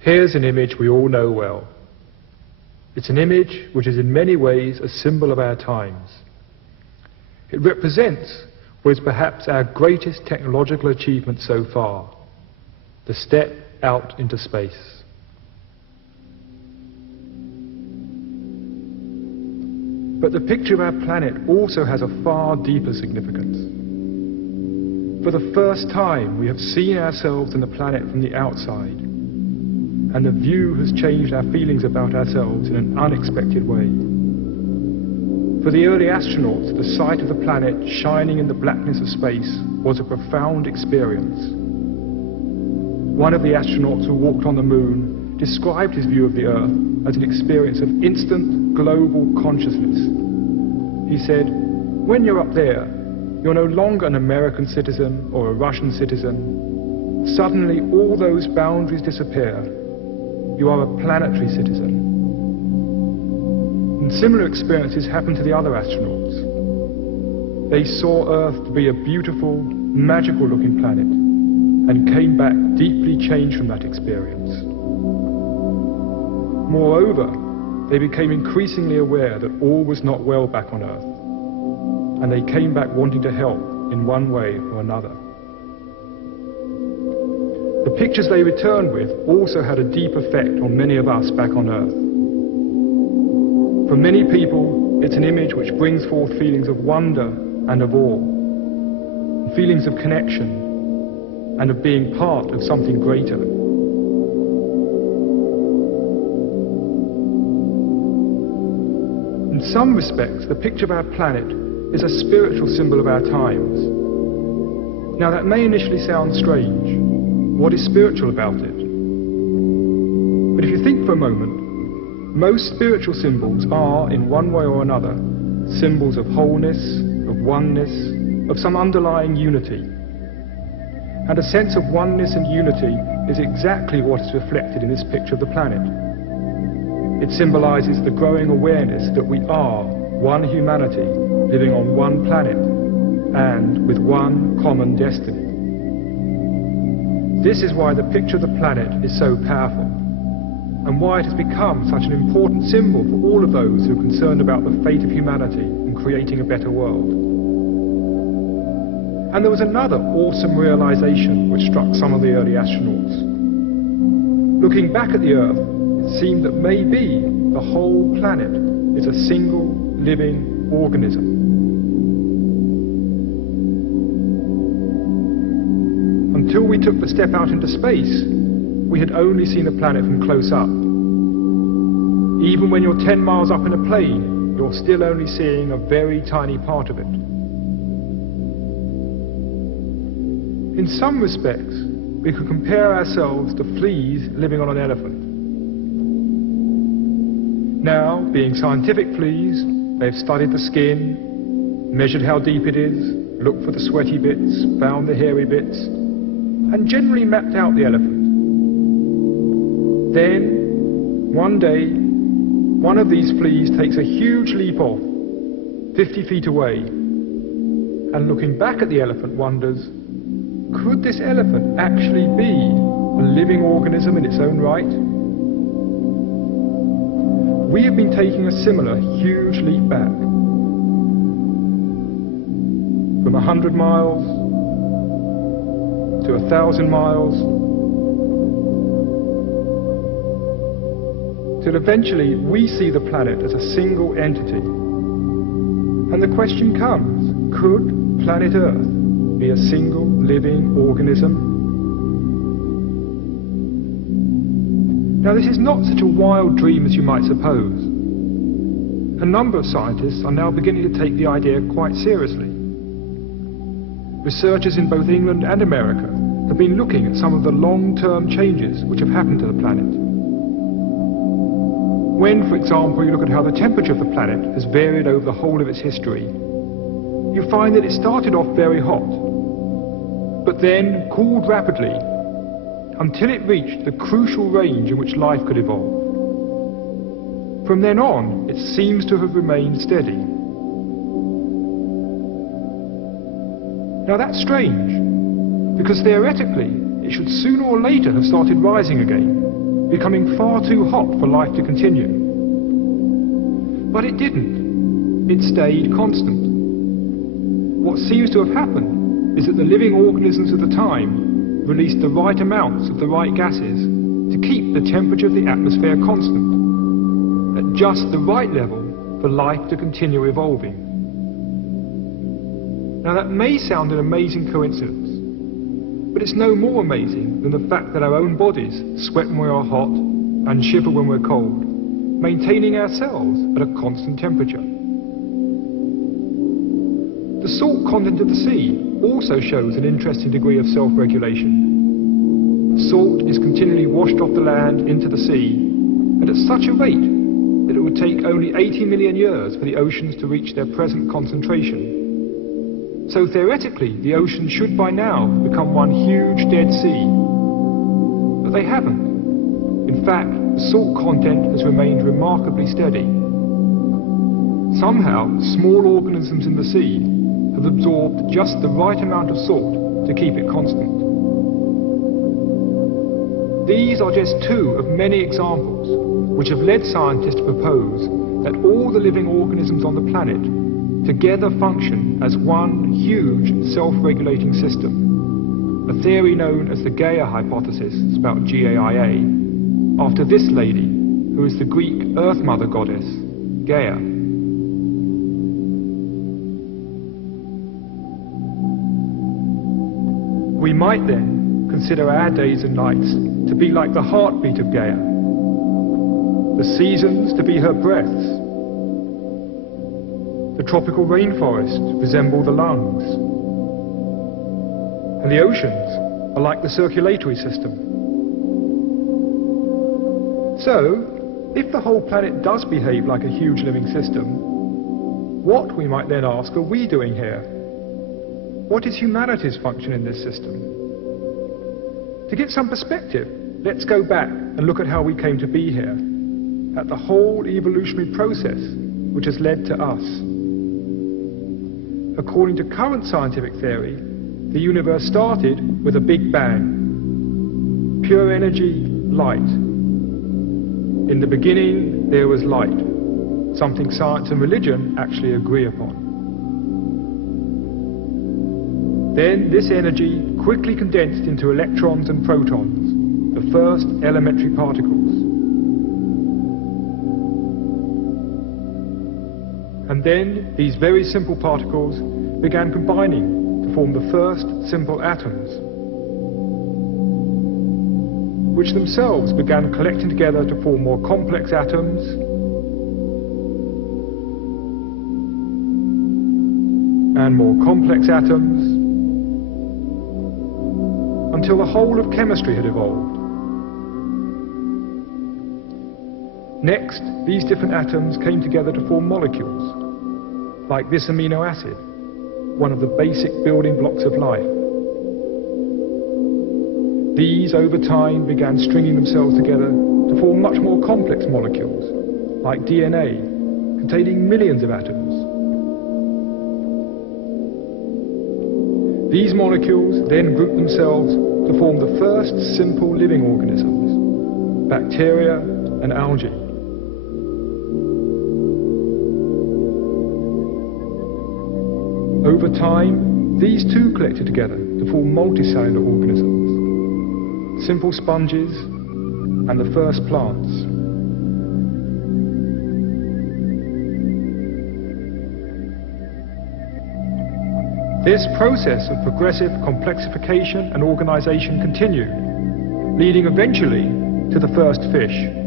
Here's an image we all know well. It's an image which is in many ways a symbol of our times. It represents what is perhaps our greatest technological achievement so far, the step out into space. But the picture of our planet also has a far deeper significance. For the first time, we have seen ourselves and the planet from the outside, and the view has changed our feelings about ourselves in an unexpected way. For the early astronauts, the sight of the planet shining in the blackness of space was a profound experience. One of the astronauts who walked on the moon described his view of the Earth as an experience of instant global consciousness. He said, "When you're up there, you're no longer an American citizen or a Russian citizen. Suddenly all those boundaries disappear. You are a planetary citizen." And similar experiences happened to the other astronauts. They saw Earth to be a beautiful, magical-looking planet and came back deeply changed from that experience. Moreover, they became increasingly aware that all was not well back on Earth, and they came back wanting to help in one way or another. The pictures they returned with also had a deep effect on many of us back on Earth. For many people, it's an image which brings forth feelings of wonder and of awe, feelings of connection and of being part of something greater. In some respects, the picture of our planet is a spiritual symbol of our times. Now, that may initially sound strange. What is spiritual about it? But if you think for a moment, most spiritual symbols are, in one way or another, symbols of wholeness, of oneness, of some underlying unity. And a sense of oneness and unity is exactly what is reflected in this picture of the planet. It symbolizes the growing awareness that we are one humanity living on one planet and with one common destiny. This is why the picture of the planet is so powerful, and why it has become such an important symbol for all of those who are concerned about the fate of humanity and creating a better world. And there was another awesome realization which struck some of the early astronauts. Looking back at the Earth, it seemed that maybe the whole planet is a single living organism. Until we took the step out into space, we had only seen the planet from close up. Even when you're 10 miles up in a plane, you're still only seeing a very tiny part of it. In some respects, we could compare ourselves to fleas living on an elephant. Now, being scientific fleas, they've studied the skin, measured how deep it is, looked for the sweaty bits, found the hairy bits, and generally mapped out the elephant. Then, one day, one of these fleas takes a huge leap off, 50 feet away, and looking back at the elephant wonders, could this elephant actually be a living organism in its own right? We have been taking a similar huge leap back. From 100 miles to 1,000 miles, till eventually we see the planet as a single entity. And the question comes, could planet Earth be a single living organism? Now, this is not such a wild dream as you might suppose. A number of scientists are now beginning to take the idea quite seriously. Researchers in both England and America have been looking at some of the long-term changes which have happened to the planet. When, for example, you look at how the temperature of the planet has varied over the whole of its history, you find that it started off very hot, but then cooled rapidly until it reached the crucial range in which life could evolve. From then on, it seems to have remained steady. Now that's strange, because theoretically, it should sooner or later have started rising again. becoming far too hot for life to continue. But it didn't. It stayed constant. What seems to have happened is that the living organisms of the time released the right amounts of the right gases to keep the temperature of the atmosphere constant, at just the right level for life to continue evolving. Now that may sound an amazing coincidence, but it's no more amazing than the fact that our own bodies sweat when we are hot and shiver when we're cold, maintaining ourselves at a constant temperature. The salt content of the sea also shows an interesting degree of self-regulation. Salt is continually washed off the land into the sea, and at such a rate that it would take only 80 million years for the oceans to reach their present concentration. So theoretically, the oceans should by now become one huge dead sea. But they haven't. In fact, the salt content has remained remarkably steady. Somehow, small organisms in the sea have absorbed just the right amount of salt to keep it constant. These are just two of many examples which have led scientists to propose that all the living organisms on the planet together function as one huge self-regulating system, a theory known as the Gaia hypothesis, spelled G-A-I-A, after this lady, who is the Greek Earth Mother goddess, Gaia. We might then consider our days and nights to be like the heartbeat of Gaia, the seasons to be her breaths, the tropical rainforest resemble the lungs, and the oceans are like the circulatory system. So, if the whole planet does behave like a huge living system, what, we might then ask, are we doing here? What is humanity's function in this system? To get some perspective, let's go back and look at how we came to be here, at the whole evolutionary process which has led to us. According to current scientific theory, the universe started with a big bang. Pure energy, light. In the beginning, there was light, something science and religion actually agree upon. Then this energy quickly condensed into electrons and protons, the first elementary particles. And then these very simple particles began combining to form the first simple atoms, which themselves began collecting together to form more complex atoms, and more complex atoms, until the whole of chemistry had evolved. Next, these different atoms came together to form molecules, like this amino acid, one of the basic building blocks of life. These, over time, began stringing themselves together to form much more complex molecules, like DNA, containing millions of atoms. These molecules then grouped themselves to form the first simple living organisms, bacteria and algae. Over time, these too collected together to form multicellular organisms, simple sponges, and the first plants. This process of progressive complexification and organization continued, leading eventually to the first fish.